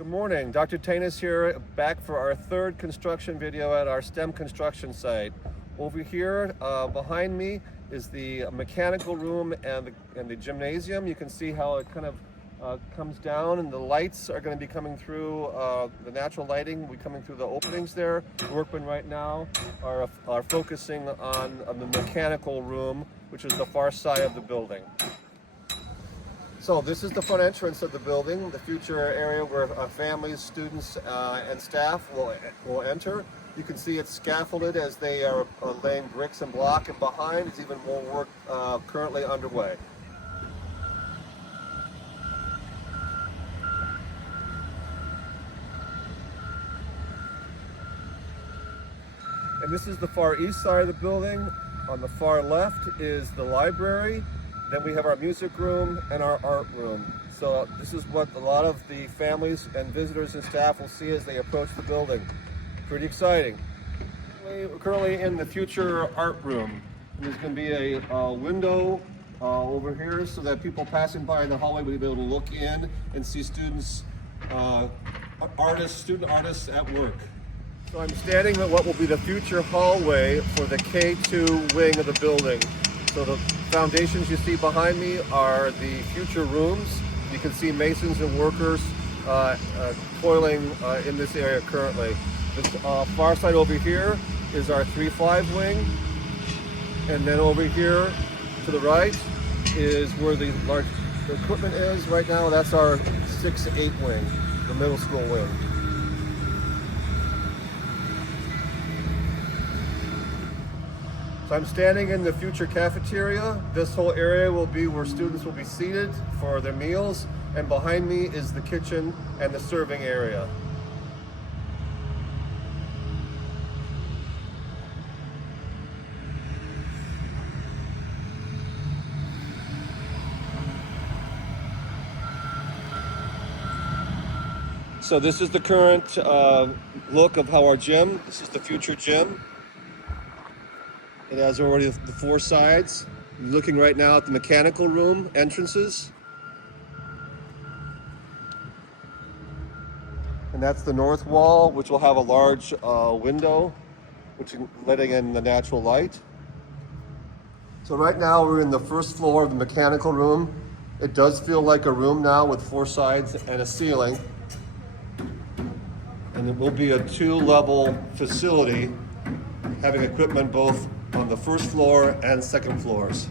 Good morning, Dr. Thoenes here, back for our third construction video at our STEM construction site. Over here behind me is the mechanical room and the gymnasium. You can see how it kind of comes down, and the lights are going to be coming through, the natural lighting will be coming through the openings there. Workmen right now are focusing on the mechanical room, which is the far side of the building. So this is the front entrance of the building, the future area where families, students, and staff will enter. You can see it's scaffolded as they are laying bricks and block, and behind is even more work currently underway. And this is the far east side of the building. On the far left is the library. Then we have our music room and our art room. So this is what a lot of the families and visitors and staff will see as they approach the building. Pretty exciting. We're currently in the future art room. And there's going to be a window over here so that people passing by in the hallway will be able to look in and see students, student artists at work. So I'm standing at what will be the future hallway for the K2 wing of the building. So the foundations you see behind me are the future rooms. You can see masons and workers toiling in this area currently. This far side over here is our 3-5 wing. And then over here to the right is where the large equipment is right now. That's our 6-8 wing, the middle school wing. So I'm standing in the future cafeteria. This whole area will be where students will be seated for their meals, and behind me is the kitchen and the serving area. So this is the current look of how our gym, this is the future gym. It has already the 4 sides. You're looking right now at the mechanical room entrances. And that's the north wall, which will have a large window, which is letting in the natural light. So right now we're in the first floor of the mechanical room. It does feel like a room now with 4 sides and a ceiling. And it will be a 2-level facility, having equipment both on the first floor and second floors.